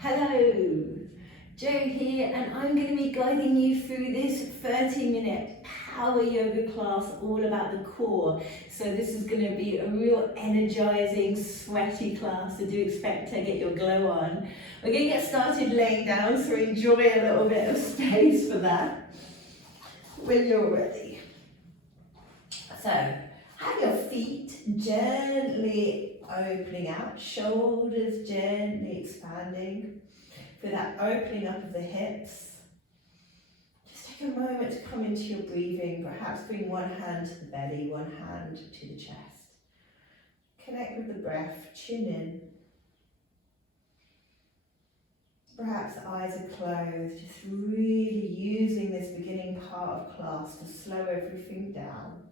Hello, Jo here, and I'm going to be guiding you through this 30-minute power yoga class all about the core. So this is going to be a real energizing, sweaty class, so do expect to get your glow on. We're going to get started laying down, so enjoy a little bit of space for that when you're ready. So have your feet gently opening out, shoulders gently expanding. For that opening up of the hips. Just take a moment to come into your breathing. Perhaps bring one hand to the belly, one hand to the chest. Connect with the breath, tune in. Perhaps eyes are closed, just really using this beginning part of class to slow everything down.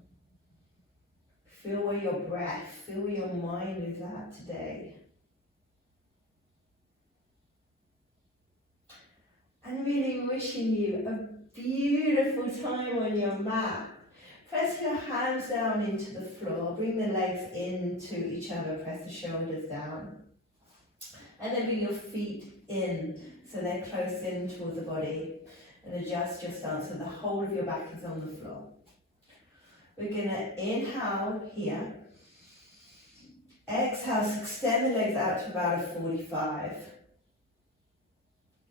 Feel where your breath, feel where your mind is at today. And really wishing you a beautiful time on your mat. Press your hands down into the floor, bring the legs into each other, press the shoulders down. And then bring your feet in, so they're close in towards the body. And adjust your stance so the whole of your back is on the floor. We're gonna inhale here. Exhale, extend the legs out to about a 45.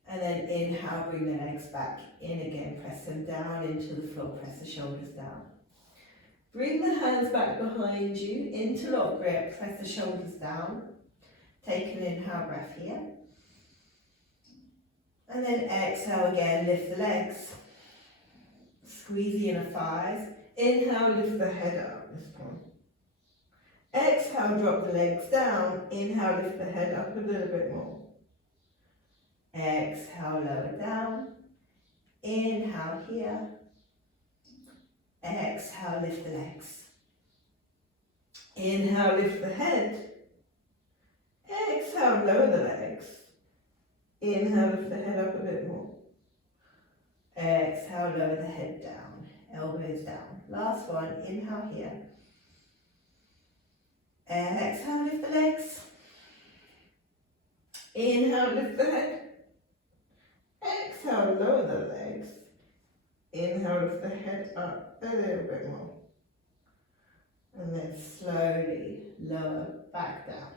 And then inhale, bring the legs back in again, press them down into the floor, press the shoulders down. Bring the hands back behind you, interlock grip, press the shoulders down. Take an inhale breath here. And then exhale again, lift the legs. Squeeze the inner thighs. Inhale, lift the head up this point. Exhale, drop the legs down. Inhale, lift the head up a little bit more. Exhale, lower down. Inhale here. Exhale, lift the legs. Inhale, lift the head. Exhale, lower the legs. Inhale, lift the head up a bit more. Exhale, lower the head down. Elbows down. Last one, inhale here. Exhale, lift the legs. Inhale, lift the head. Exhale, lower the legs. Inhale, lift the head up a little bit more. And then slowly lower back down.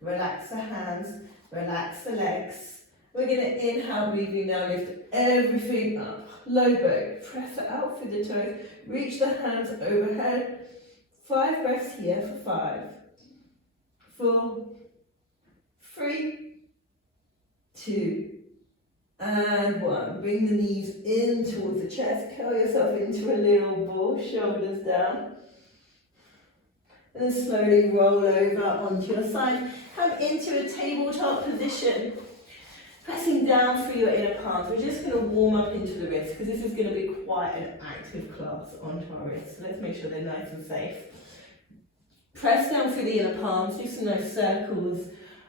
Relax the hands, relax the legs. We're going to inhale, breathing down, lift everything up. Low back, press it out through the toes. Reach the hands overhead. 5 breaths here for 5, 4, 3, 2, and 1. Bring the knees in towards the chest. Curl yourself into a little ball, shoulders down. And slowly roll over onto your side. Come into a tabletop position. Pressing down through your inner palms. We're just going to warm up into the wrists because this is going to be quite an active class onto our wrists. So let's make sure they're nice and safe. Press down through the inner palms. Do some nice circles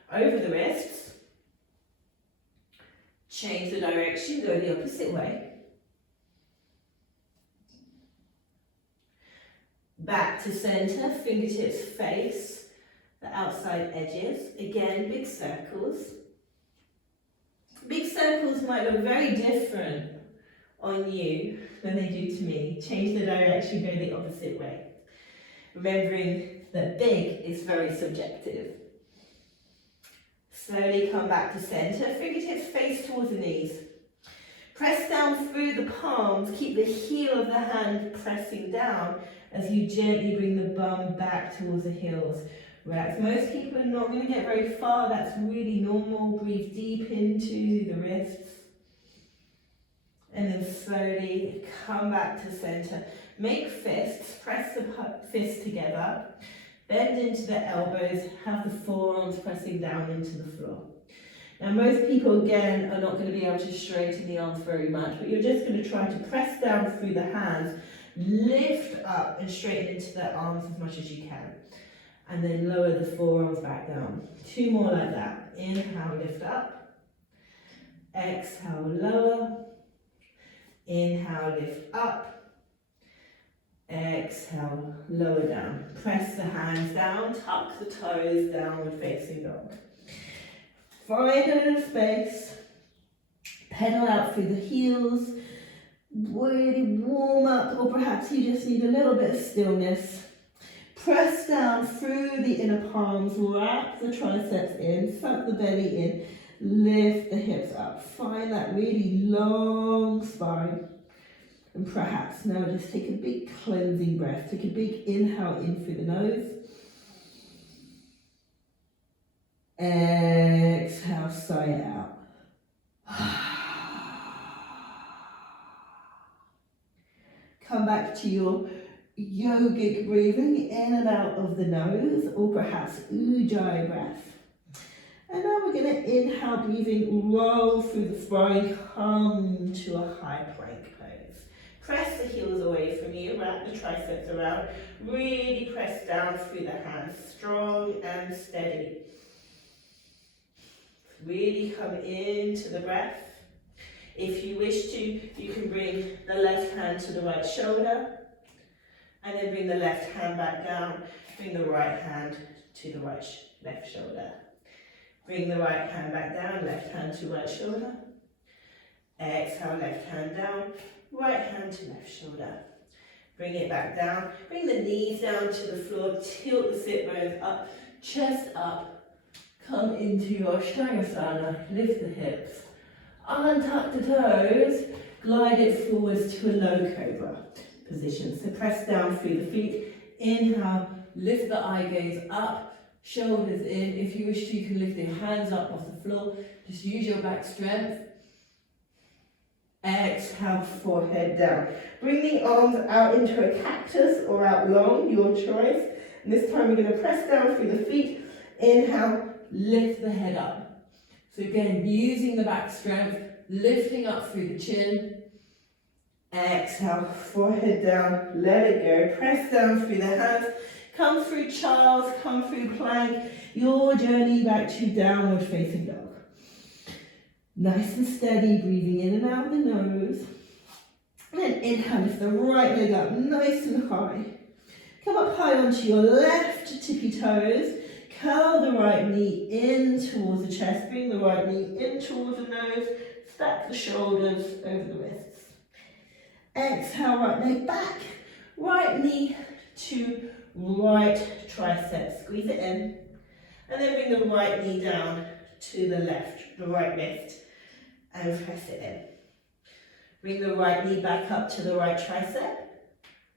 over the wrists. Change the direction, go the opposite way. Back to center, fingertips face the outside edges. Again, big circles. Big circles might look very different on you than they do to me. Change the direction, go the opposite way. Remembering that big is very subjective. Slowly come back to center, fingertips face towards the knees. Press down through the palms, keep the heel of the hand pressing down as you gently bring the bum back towards the heels. Relax. Most people are not going to get very far, that's really normal. Breathe deep into the wrists. And then slowly come back to center. Make fists, press the fists together. Bend into the elbows, have the forearms pressing down into the floor. Now most people again are not going to be able to straighten the arms very much, but you're just going to try to press down through the hands, lift up and straighten into the arms as much as you can. And then lower the forearms back down. 2 more like that. Inhale, lift up. Exhale, lower. Inhale, lift up. Exhale, lower down. Press the hands down, tuck the toes, downward facing dog. Find a little space. Pedal out through the heels. Really warm up, or perhaps you just need a little bit of stillness. Press down through the inner palms, wrap the triceps in, suck the belly in, lift the hips up. Find that really long spine. And perhaps now just take a big cleansing breath. Take a big inhale in through the nose. Exhale, sigh it out. Come back to your yogic breathing in and out of the nose, or perhaps Ujjayi breath. And now we're going to inhale, breathing, roll through the spine, come to a high plank pose. Press the heels away from you, wrap the triceps around, really press down through the hands, strong and steady. Really come into the breath. If you wish to, you can bring the left hand to the right shoulder, and then bring the left hand back down, bring the right hand to the left shoulder. Bring the right hand back down, left hand to right shoulder. Exhale, left hand down, right hand to left shoulder. Bring it back down, bring the knees down to the floor, tilt the sit bones up, chest up, come into your Svanasana, lift the hips. Untuck the toes, glide it forwards to a low cobra position. So press down through the feet, inhale, lift the eye gaze up, shoulders in. If you wish to, you can lift your hands up off the floor. Just use your back strength. Exhale, forehead down. Bring the arms out into a cactus or out long, your choice. And this time we're going to press down through the feet. Inhale, lift the head up. So again, using the back strength, lifting up through the chin. Exhale, forehead down, let it go. Press down through the hands. Come through Charles, come through plank. Your journey back to downward facing dog. Nice and steady, breathing in and out of the nose. And then inhale, lift the right leg up, nice and high. Come up high onto your left tippy toes. Curl the right knee in towards the chest, bring the right knee in towards the nose, stack the shoulders over the wrists. Exhale, right leg back, right knee to right tricep, squeeze it in, and then bring the right knee down to the left, the right wrist, and press it in. Bring the right knee back up to the right tricep,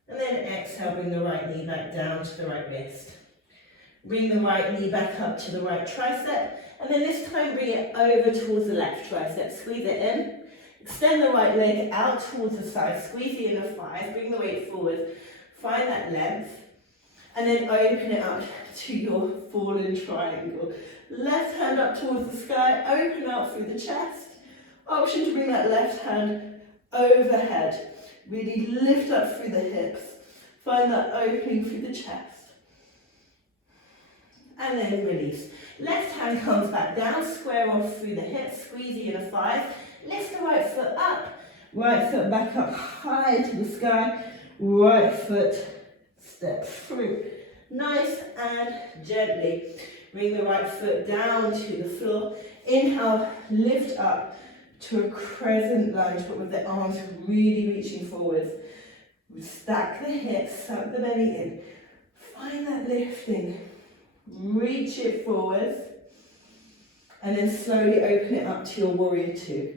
and then exhale, bring the right knee back down to the right wrist. Bring the right knee back up to the right tricep, and then this time bring it over towards the left tricep. Squeeze it in. Extend the right leg out towards the side. Squeeze the inner thighs. Bring the weight forward. Find that length. And then open it up to your fallen triangle. Left hand up towards the sky. Open out through the chest. Option to bring that left hand overhead. Really lift up through the hips. Find that opening through the chest. And then release. Left hand comes back down, square off through the hips, squeeze the inner thighs, lift the right foot up, right foot back up high to the sky, right foot step through. Nice and gently. Bring the right foot down to the floor. Inhale, lift up to a crescent lunge, but with the arms really reaching forwards. Stack the hips, suck the belly in. Find that lifting. Reach it forwards, and then slowly open it up to your warrior two.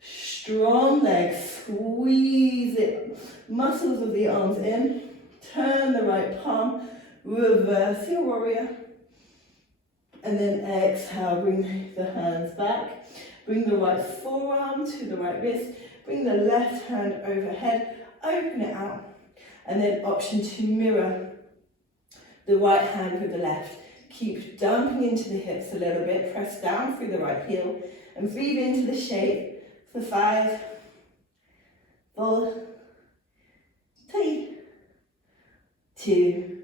Strong legs, squeeze it, muscles of the arms in, turn the right palm, reverse your warrior, and then exhale, bring the hands back, bring the right forearm to the right wrist, bring the left hand overhead, open it out, and then option to mirror the right hand with the left. Keep dumping into the hips a little bit. Press down through the right heel and breathe into the shape for 5, 4, 3, 2,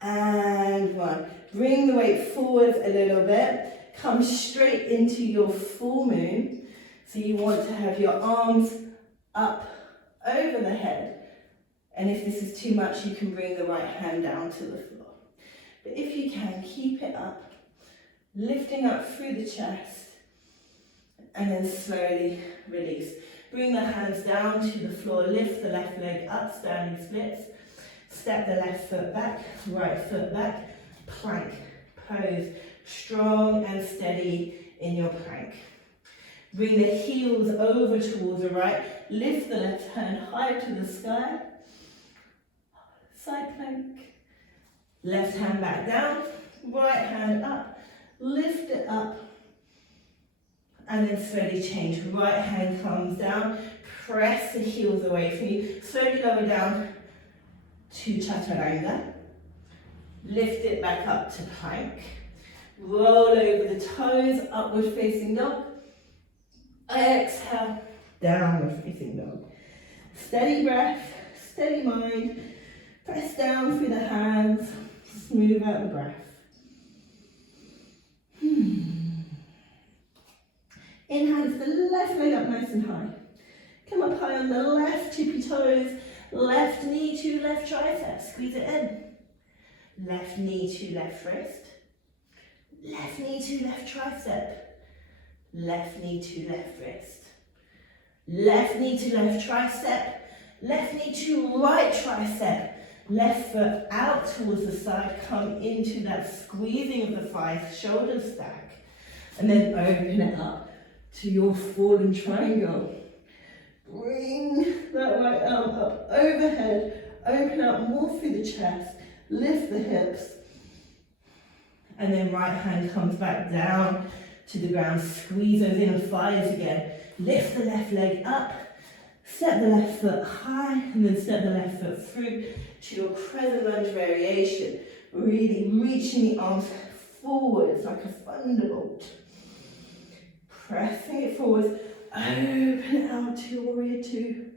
and 1. Bring the weight forwards a little bit. Come straight into your full moon. So you want to have your arms up over the head. And if this is too much, you can bring the right hand down to the floor. But if you can, keep it up. lifting up through the chest, and then slowly release. Bring the hands down to the floor, lift the left leg up, standing splits. Step the left foot back, right foot back, plank, pose, strong and steady in your plank. Bring the heels over towards the right, lift the left hand high to the sky, side plank, left hand back down, right hand up, lift it up, and then slowly change. Right hand comes down, press the heels away from you, slowly lower down to chaturanga. Lift it back up to plank. Roll over the toes, upward facing dog. Exhale, downward facing dog. Steady breath, steady mind. Press down through the hands, smooth out the breath. Inhale, lift the left leg up nice and high. Come up high on the left tippy toes, left knee to left tricep, squeeze it in. Left knee to left wrist, left knee to left tricep, left knee to left wrist, left knee to left tricep, left knee to right tricep, left foot out towards the side, come into that squeezing of the thighs, shoulders stack, and then open it up to your fallen triangle. Bring that right arm up overhead, open up more through the chest, lift the hips, and then right hand comes back down to the ground, squeeze those inner thighs again, lift the left leg up, step the left foot high, and then step the left foot through to your crescent lunge variation, really reaching the arms forwards like a thunderbolt. Pressing it forwards, open it out to your warrior two.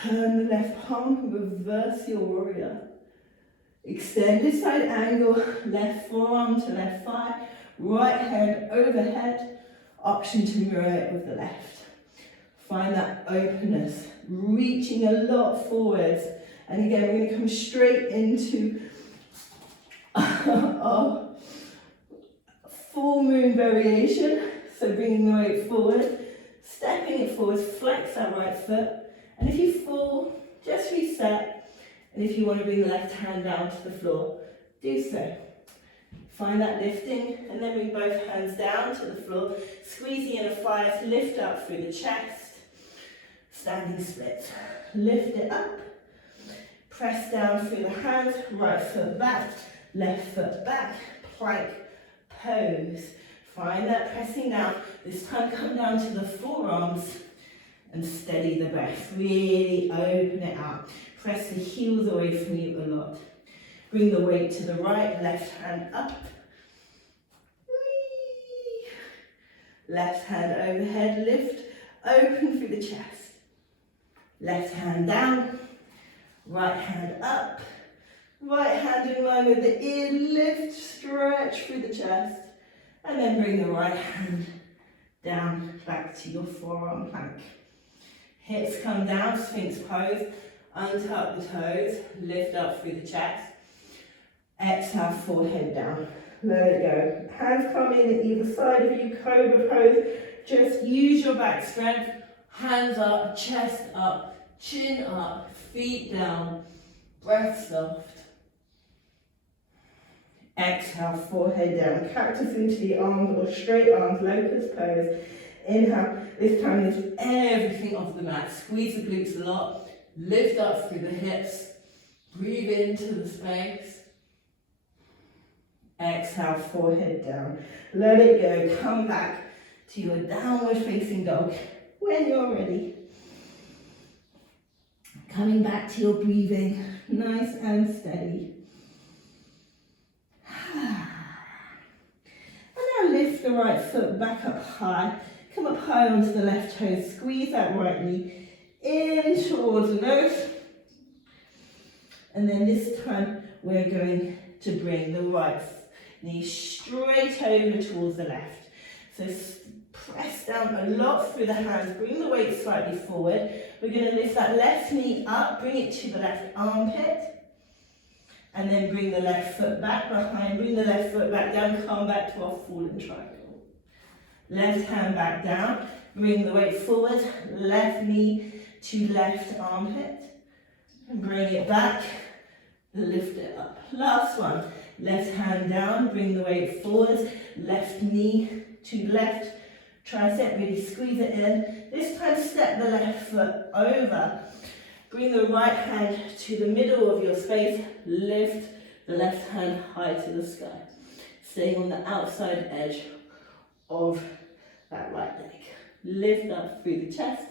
Turn the left palm, reverse your warrior. Extended side angle, left forearm to left thigh, right hand overhead, option to mirror it with the left. Find that openness, reaching a lot forwards. And again, we're going to come straight into our full moon variation. So bringing the weight forward, stepping it forward, flex that right foot. And if you fall, just reset. And if you want to bring the left hand down to the floor, do so. Find that lifting, and then bring both hands down to the floor. Squeeze the inner thighs, lift up through the chest. Standing split. Lift it up. Press down through the hands, right foot back, left foot back, plank, pose. Find that pressing down. This time come down to the forearms and steady the breath. Really open it out. Press the heels away from you a lot. Bring the weight to the right, left hand up. Left hand overhead, lift, open through the chest. Left hand down, right hand up. Right hand in line with the ear, lift, stretch through the chest. And then bring the right hand down back to your forearm plank. Hips come down, Sphinx pose. Untuck the toes, lift up through the chest. Exhale, forehead down. Let it go. Hands come in at either side of you, cobra pose. Just use your back strength. Hands up, chest up, chin up, feet down, breath soft. Exhale, forehead down, cactus into the arms or straight arms, locust pose. Inhale, this time lift everything off the mat. Squeeze the glutes a lot, lift up through the hips, breathe into the space. Exhale, forehead down. Let it go, come back to your downward facing dog when you're ready. Coming back to your breathing, nice and steady. And now lift the right foot back up high. Come up high onto the left toe. Squeeze that right knee in towards the nose. And then this time we're going to bring the right knee straight over towards the left. So press down a lot through the hands. Bring the weight slightly forward. We're going to lift that left knee up. Bring it to the left armpit. And then bring the left foot back behind, bring the left foot back down, come back to our fallen triangle. Left hand back down, bring the weight forward, left knee to left armpit, and bring it back, lift it up. Last one, left hand down, bring the weight forward, left knee to left tricep, really squeeze it in. This time step the left foot over. Bring the right hand to the middle of your space, lift the left hand high to the sky. Staying on the outside edge of that right leg. Lift up through the chest.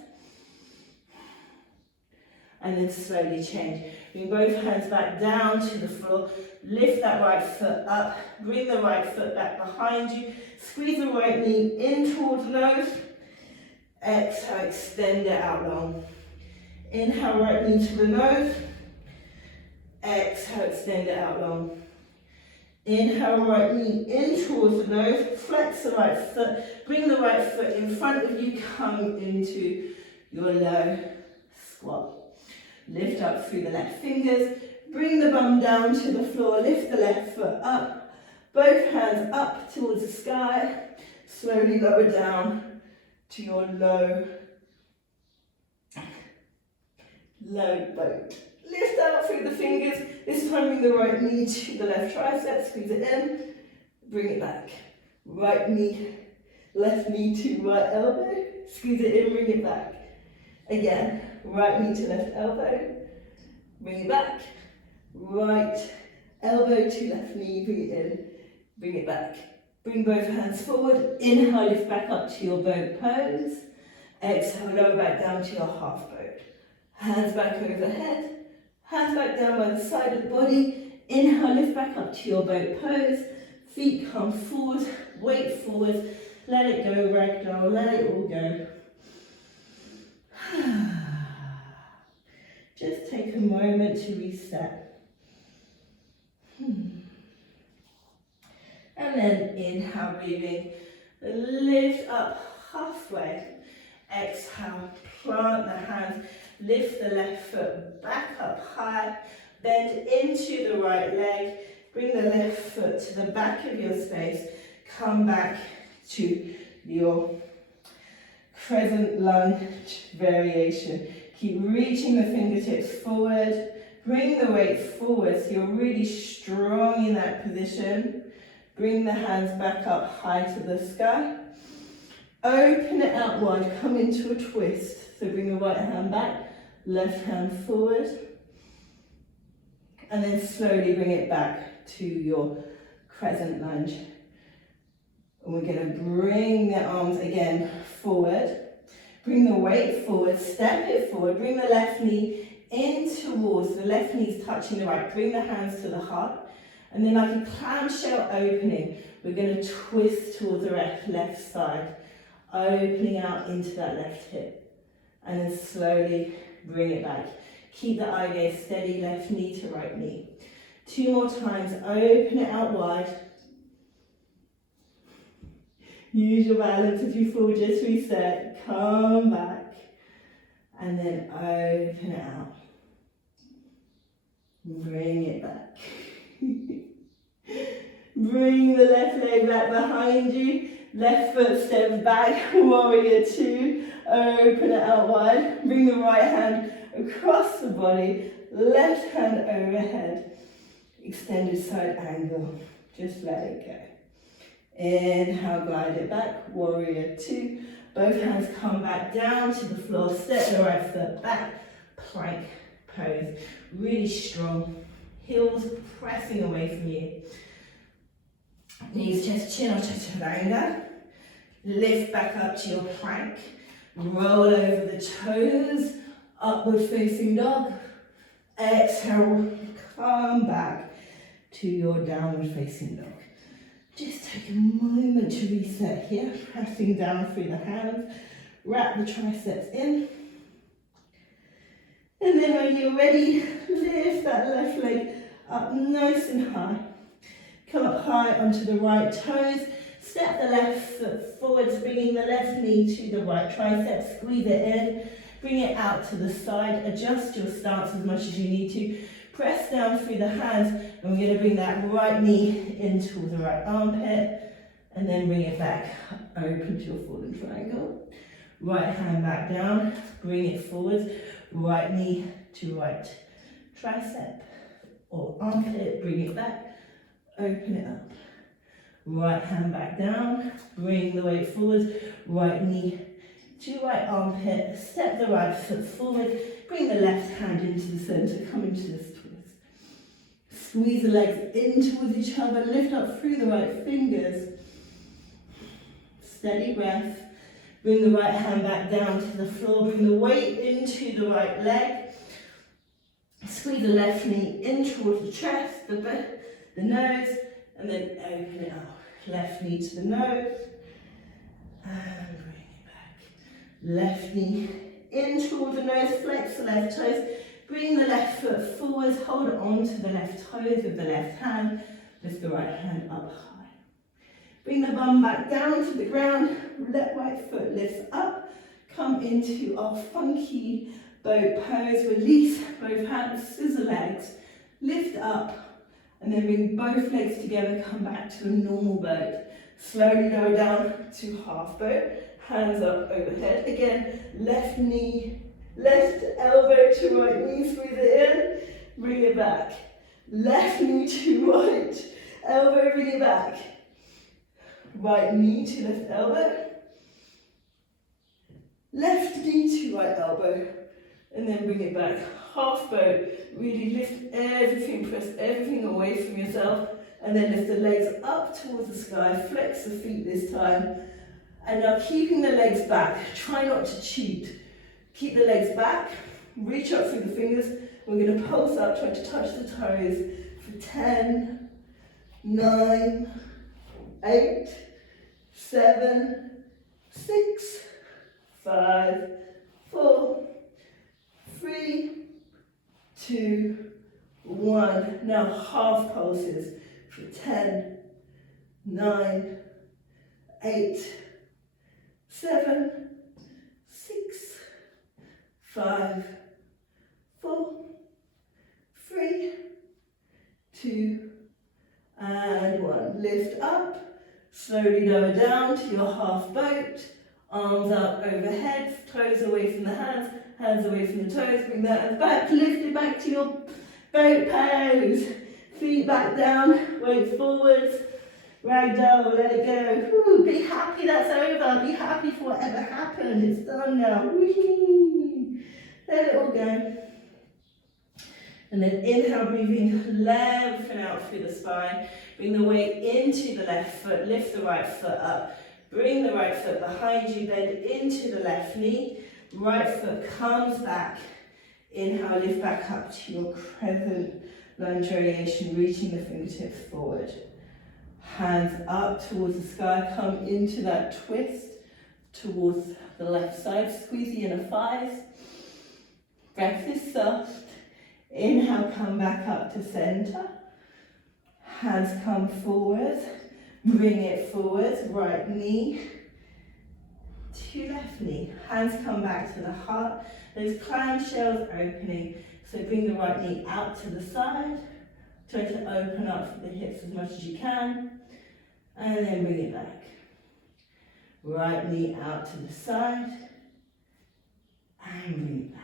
And then slowly change. Bring both hands back down to the floor. Lift that right foot up. Bring the right foot back behind you. Squeeze the right knee in towards the nose. Exhale, extend it out long. Inhale, right knee to the nose. Exhale, extend it out long. Inhale, right knee in towards the nose. Flex the right foot. Bring the right foot in front of you. Come into your low squat. Lift up through the left fingers. Bring the bum down to the floor. Lift the left foot up. Both hands up towards the sky. Slowly lower down to your low boat. Lift out through the fingers. This time bring the right knee to the left tricep. Squeeze it in. Bring it back. Right knee, left knee to right elbow. Squeeze it in, bring it back. Again, right knee to left elbow. Bring it back. Right elbow to left knee. Bring it in. Bring it back. Bring both hands forward. Inhale, lift back up to your boat pose. Exhale, lower back down to your half boat. Hands back overhead, hands back down by the side of the body. Inhale, lift back up to your boat pose. Feet come forward, weight forward. Let it go, ragdoll, let it all go. Just take a moment to reset. And then inhale, breathing. Lift up halfway. Exhale, plant the hands. Lift the left foot back up high, bend into the right leg, bring the left foot to the back of your space, come back to your crescent lunge variation. Keep reaching the fingertips forward, bring the weight forward so you're really strong in that position. Bring the hands back up high to the sky. Open it out wide, come into a twist. So bring the right hand back. Left hand forward, and then slowly bring it back to your crescent lunge. And we're going to bring the arms again forward. Bring the weight forward, step it forward, bring the left knee in towards, the left knee's touching the right. Bring the hands to the heart, and then like a clamshell opening, we're going to twist towards the left side, opening out into that left hip, and then slowly bring it back. Keep the eye gaze steady, left knee to right knee. 2 more times, open it out wide. Use your balance if you fall, just reset, come back, and then open it out. Bring it back. Bring the left leg back behind you, left foot steps back, warrior 2. Open it out wide. Bring the right hand across the body. Left hand overhead. Extended side angle. Just let it go. Inhale, glide it back. Warrior 2. Both hands come back down to the floor. Step the right foot back. Plank pose. Really strong. Heels pressing away from you. Knees, chest, chin or chaturanga. Lift back up to your plank. Roll over the toes, upward facing dog. Exhale, come back to your downward facing dog. Just take a moment to reset here, pressing down through the hands. Wrap the triceps in. And then when you're ready, lift that left leg up nice and high. Come up high onto the right toes. Step the left foot forwards, bringing the left knee to the right tricep. Squeeze it in. Bring it out to the side. Adjust your stance as much as you need to. Press down through the hands, and we're going to bring that right knee into the right armpit, and then bring it back, open to your fallen triangle. Right hand back down, bring it forwards, right knee to right tricep or armpit, bring it back, open it up. Right hand back down, bring the weight forwards, right knee to right armpit, step the right foot forward, bring the left hand into the center, come into this twist. Squeeze the legs in towards each other, lift up through the right fingers. Steady breath. Bring the right hand back down to the floor, bring the weight into the right leg. Squeeze the left knee in towards the chest, the nose, and then open it up. Left knee to the nose, and bring it back. Left knee in towards the nose, flex the left toes, bring the left foot forwards, hold on to the left toes with the left hand, lift the right hand up high. Bring the bum back down to the ground, left right foot lifts up, come into our funky boat pose, release both hands, scissor legs, lift up, and then bring both legs together, come back to a normal boat. Slowly go down to half boat, hands up overhead. Again, left knee, left elbow to right knee, squeeze it in, bring it back. Left knee to right elbow, bring it back. Right knee to left elbow. Left knee to right elbow. And then bring it back. Half boat. Really lift everything, press everything away from yourself. And then lift the legs up towards the sky. Flex the feet this time. And now keeping the legs back. Try not to cheat. Keep the legs back. Reach up through the fingers. We're going to pulse up, try to touch the toes for 10, 9, 8, 7, 6, 5, 4, 3, 2, 1. Now half pulses for 10, 9, 8, 7, 6, 5, 4, 3, 2, and 1. Lift up. Slowly lower down to your half boat, arms up overhead, toes away from the hands, hands away from the toes, bring the hands back, lift it back to your boat pose, feet back down, weight forwards, ragdoll, let it go. Woo, be happy that's over, be happy for whatever happened, it's done now. Whee! Let it all go. And then inhale, breathing, lengthen out through the spine. Bring the weight into the left foot, lift the right foot up. Bring the right foot behind you, bend into the left knee. Right foot comes back. Inhale, lift back up to your crescent lunge variation, reaching the fingertips forward. Hands up towards the sky, come into that twist towards the left side. Squeeze the inner thighs. Breath is soft. Inhale, come back up to center. Hands come forward. Bring it forward. Right knee to left knee. Hands come back to the heart. Those clamshells opening. So bring the right knee out to the side. Try to open up the hips as much as you can. And then bring it back. Right knee out to the side. And bring it back.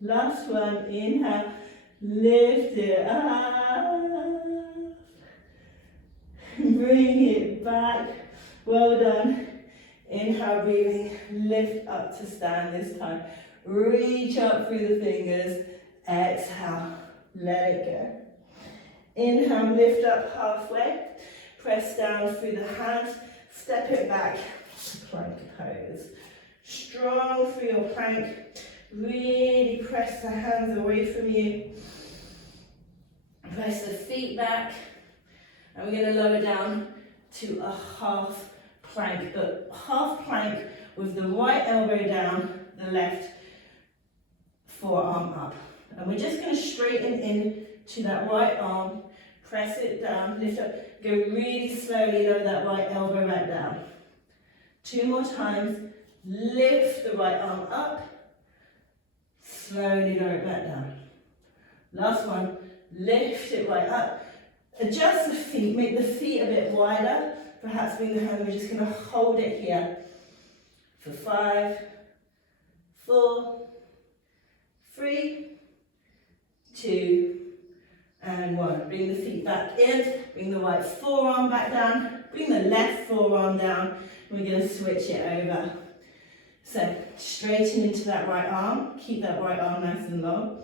Last one, inhale, lift it up, bring it back, well done. Inhale, breathing, lift up to stand this time. Reach up through the fingers, exhale, let it go. Inhale, lift up halfway, press down through the hands, step it back, plank pose. Strong through your plank. Really press the hands away from you. Press the feet back. And we're going to lower down to a half plank. Half plank with the right elbow down, the left forearm up. And we're just going to straighten in to that right arm. Press it down, lift up. Go really slowly, lower that right elbow back down. 2 more times. Lift the right arm up. Slowly lower it back down. Last one, lift it right up. Adjust the feet, make the feet a bit wider. Perhaps bring the hand, we're just gonna hold it here for 5, 4, 3, 2, and 1. Bring the feet back in, bring the right forearm back down, bring the left forearm down. We're gonna switch it over. So straighten into that right arm, keep that right arm nice and long.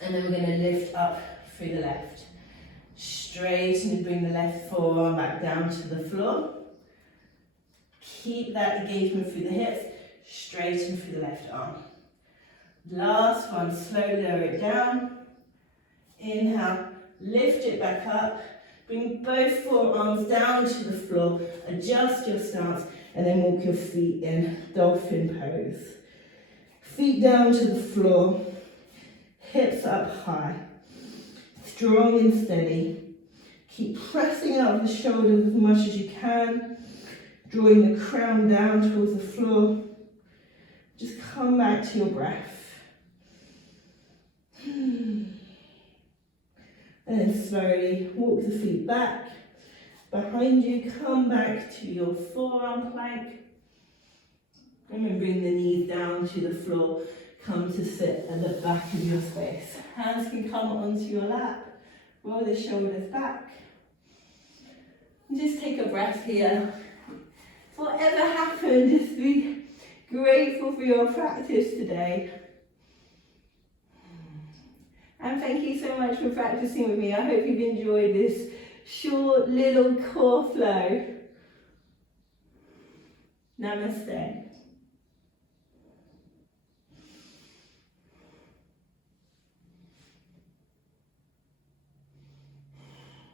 And then we're gonna lift up through the left. Straighten and bring the left forearm back down to the floor. Keep that engagement through the hips, straighten through the left arm. Last one, slowly lower it down. Inhale, lift it back up. Bring both forearms down to the floor, adjust your stance, and then walk your feet in, dolphin pose. Feet down to the floor, hips up high, strong and steady. Keep pressing out of the shoulders as much as you can, drawing the crown down towards the floor. Just come back to your breath. And then slowly walk the feet back. Behind you, come back to your forearm plank. And then bring the knees down to the floor. Come to sit at the back of your space. Hands can come onto your lap. Roll the shoulders back. And just take a breath here. Whatever happened, just be grateful for your practice today. And thank you so much for practicing with me. I hope you've enjoyed this short little core flow. Namaste.